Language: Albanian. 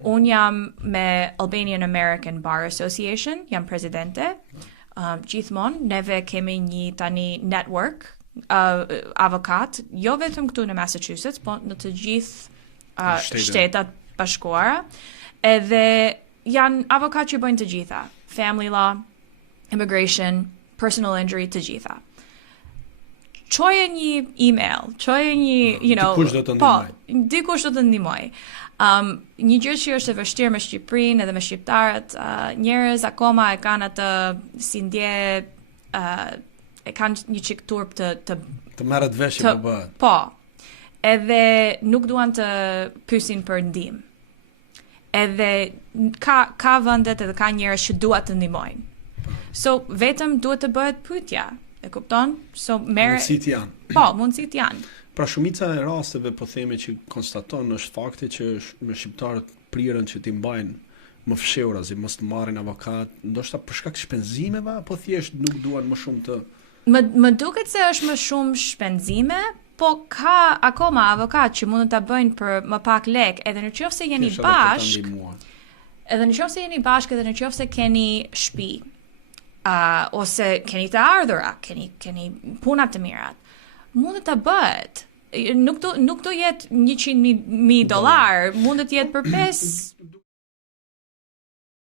Unë jam me Albanian American Bar Association, jam presidente. Gjithmonë, neve kemi një tani network avokat, jo vetëm këtu në Massachusetts, po në të gjithë shtetat bashkuara, edhe janë avokat që bëjnë të gjitha, family law, immigration, personal injury, të gjitha. Çoje një email, çoje një, dikush do të ndihmoj. Dikush do të ndihmoj. Një gjë që është e vështirë me Shqipërinë edhe me shqiptarët, njerëz akoma e kanë atë si ndje, e kanë një çik turp të merret vesh që bëhet. Po. Edhe nuk duan të pyesin për ndihmë. Edhe ka vendet edhe ka njerëz që duan të ndihmojnë. So vetëm duhet të bëhet pyetja. E kupton? So mundësit janë. Po, mundësit janë. Pra shumica e rasteve po themi që konstaton është fakti që me shqiptarët prirën që t'i mbajnë më fshehura, si mos të marrin avokat, ndoshta për shkak të shpenzimeve apo thjesht nuk duan më shumë të. Më duket se është më shumë shpenzime, po ka akoma avokat që mund ta bëjnë për më pak lek, edhe nëse jeni bashk. Edhe nëse jeni bashk, edhe nëse keni shtëpi. Ose keni të ardhura, keni puna të mirat. Mund të bëhet. Nuk do jetë $100,000, mund të jetë për 5